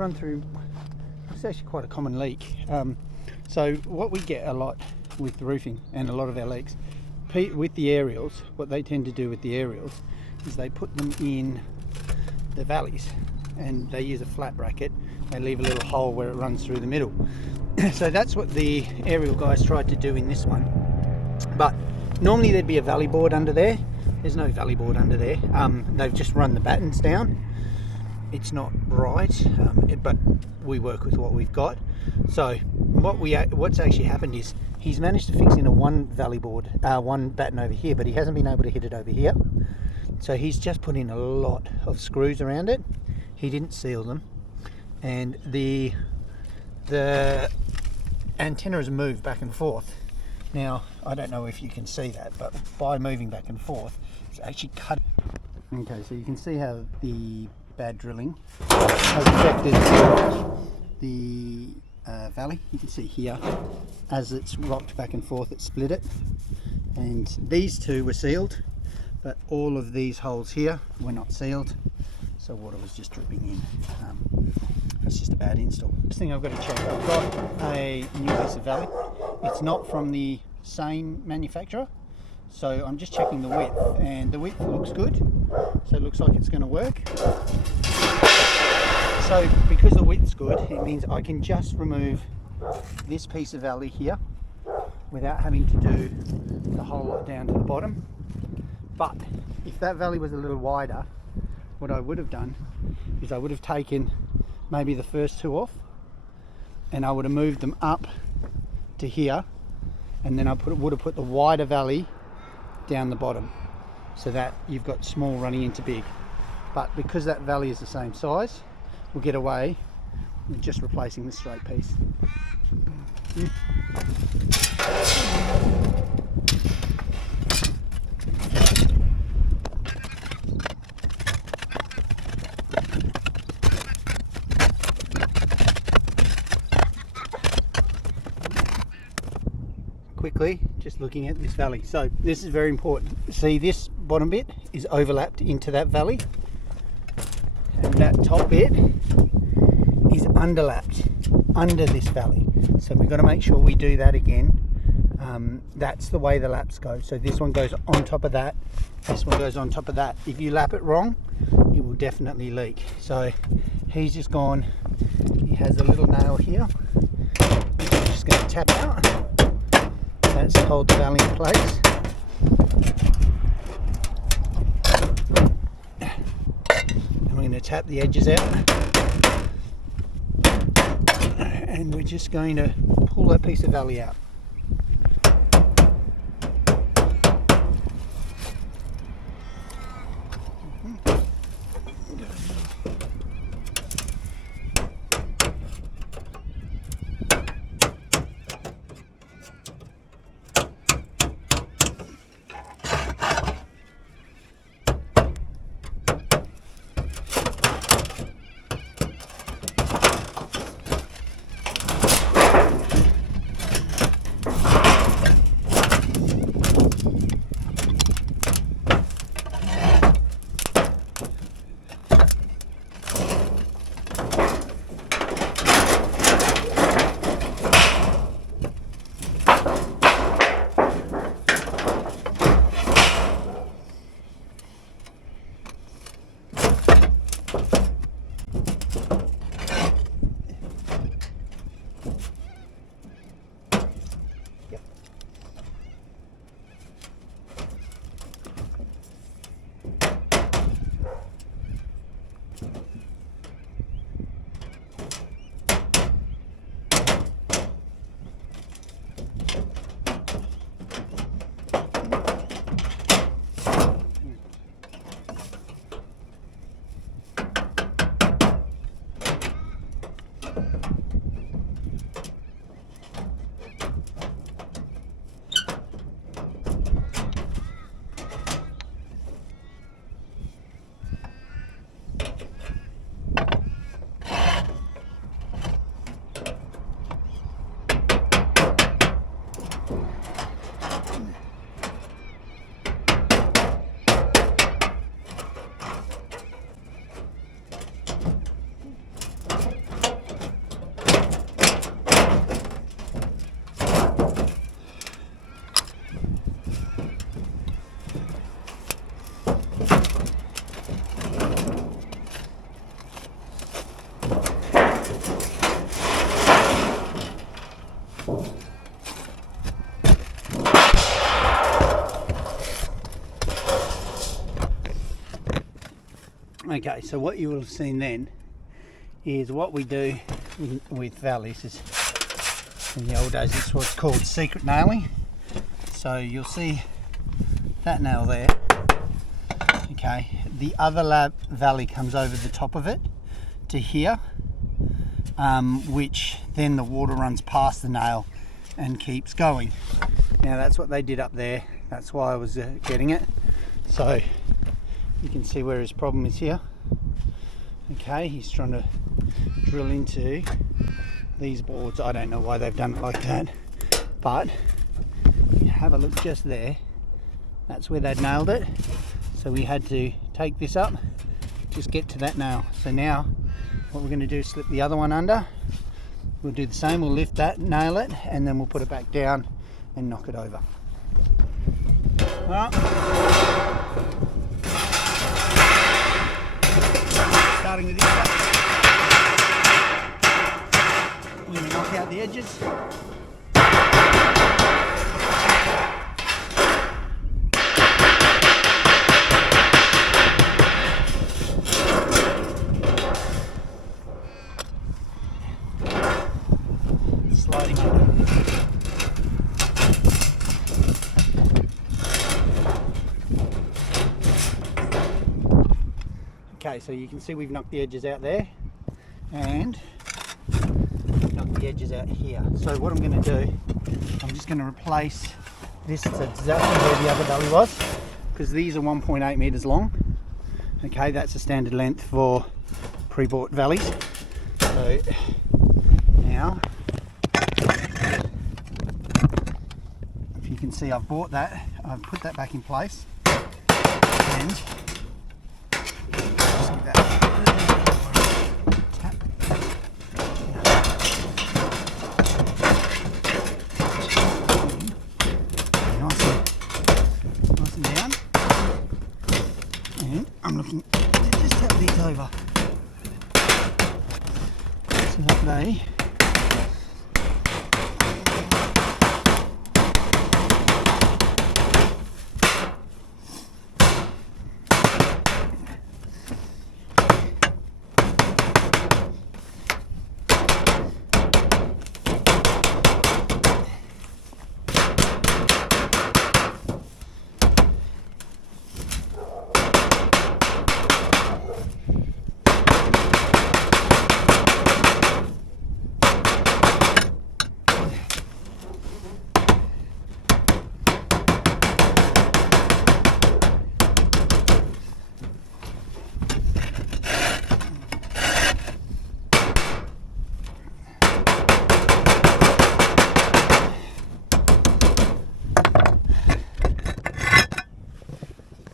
run through. It's actually quite a common leak. So what we get a lot with roofing and a lot of our leaks, with the aerials, what they tend to do with the aerials is they put them in the valleys and they use a flat bracket. They leave a little hole where it runs through the middle. So that's what the aerial guys tried to do in this one. But normally there'd be a valley board under there. There's no valley board under there. They've just run the battens down. It's not right, but we work with what we've got. So what's actually happened is he's managed to fix in a one valley board, one batten over here, but he hasn't been able to hit it over here. So he's just put in a lot of screws around it. He didn't seal them, and the antenna has moved back and forth. Now I don't know if you can see that, but by moving back and forth, it's actually cut. Okay, so you can see how the bad drilling has affected the valley. You can see here, as it's rocked back and forth, it split it. And these two were sealed, but all of these holes here were not sealed, so water was just dripping in. It's just a bad install. First thing I've got to check, I've got a new piece of valley. It's not from the same manufacturer, so I'm just checking the width, and the width looks good, so it looks like it's going to work. So because the width's good, it means I can just remove this piece of valley here without having to do the whole lot down to the bottom. But if that valley was a little wider, what I would have done is I would have taken maybe the first two off, and I would have moved them up to here, and then I would have put the wider valley down the bottom, so that you've got small running into big. But because that valley is the same size, we'll get away with just replacing the straight piece. Quickly, just looking at this valley. So this is very important. See, this bottom bit is overlapped into that valley, and that top bit is underlapped under this valley. So we've got to make sure we do that again. That's the way the laps go. So this one goes on top of that, this one goes on top of that. If you lap it wrong, it will definitely leak. So he's just gone, he has a little nail here, I'm just going to tap out. That's to hold the valley in place. And we're going to tap the edges out. And we're just going to pull that piece of valley out. Okay, so what you will have seen then is what we do with valleys is, in the old days, it's what's called secret nailing. So you'll see that nail there. Okay, the other valley comes over the top of it to here, which then the water runs past the nail and keeps going. Now that's what they did up there. That's why I was getting it. So you can see where his problem is here. Okay, he's trying to drill into these boards. I don't know why they've done it like that, but you have a look just there. That's where they'd nailed it. So we had to take this up, just get to that nail. So now what we're going to do is slip the other one under. We'll do the same, we'll lift that, nail it, and then we'll put it back down and knock it over. Well, starting with this one, we're going to knock out the edges. Sliding under. Okay, so you can see we've knocked the edges out there, and we've knocked the edges out here. So what I'm going to do, I'm just going to replace this to exactly where the other valley was, because these are 1.8 meters long. Okay, that's a standard length for pre-bought valleys. So now, if you can see, I've bought that, I've put that back in place, and just give that a tap. Nice and down. And I'm looking to just tap these over so that they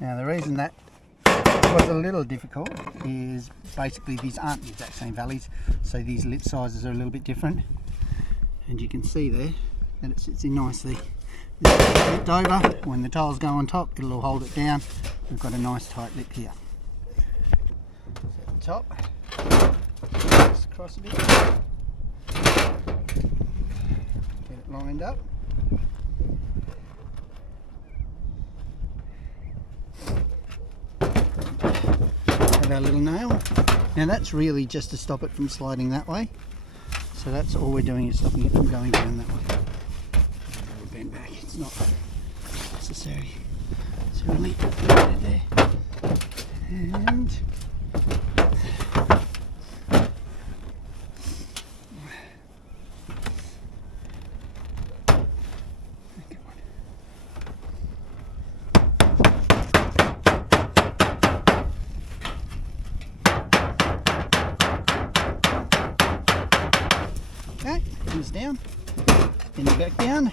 Now the reason that was a little difficult is basically these aren't the exact same valleys, so these lip sizes are a little bit different, and you can see there that it sits in nicely. This is flipped over, when the tiles go on top it'll hold it down. We've got a nice tight lip here. So at the top, just across a bit, get it lined up. Our little nail. Now that's really just to stop it from sliding that way. So that's all we're doing, is stopping it from going down that way. We'll bend back, it's not necessary. So we'll leave it there. And okay, comes down, then you back down.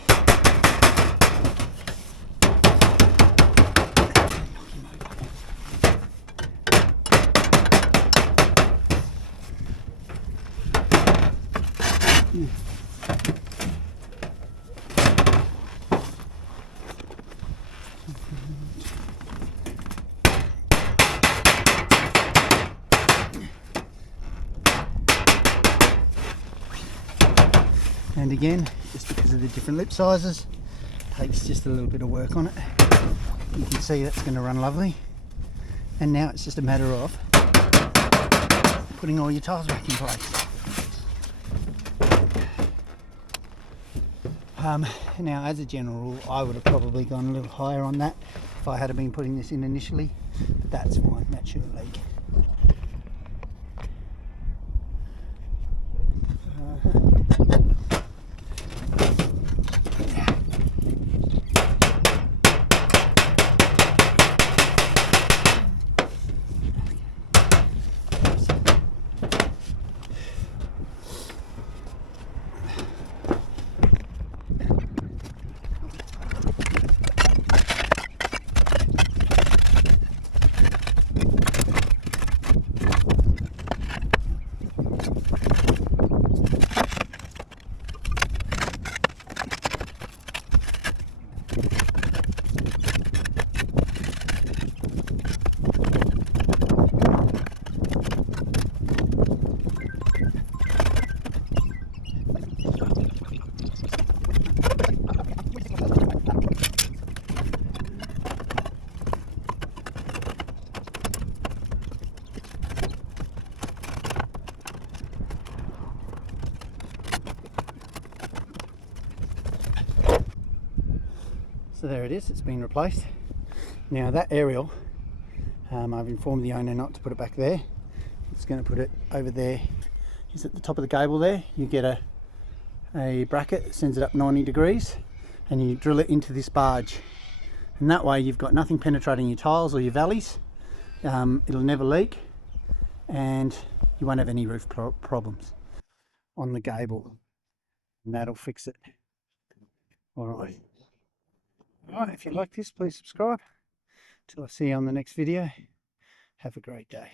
And again, just because of the different lip sizes, takes just a little bit of work on it. You can see that's going to run lovely. And now it's just a matter of putting all your tiles back in place. Now, as a general rule, I would have probably gone a little higher on that if I had been putting this in initially, but that's fine, that shouldn't leak. So there it is, it's been replaced. Now that aerial, I've informed the owner not to put it back there. It's going to put it over there. It's at the top of the gable there. You get a bracket that sends it up 90 degrees and you drill it into this barge. And that way you've got nothing penetrating your tiles or your valleys. It'll never leak and you won't have any roof problems on the gable. And that'll fix it. Alright. Alright, if you like this, please subscribe. Till I see you on the next video. Have a great day.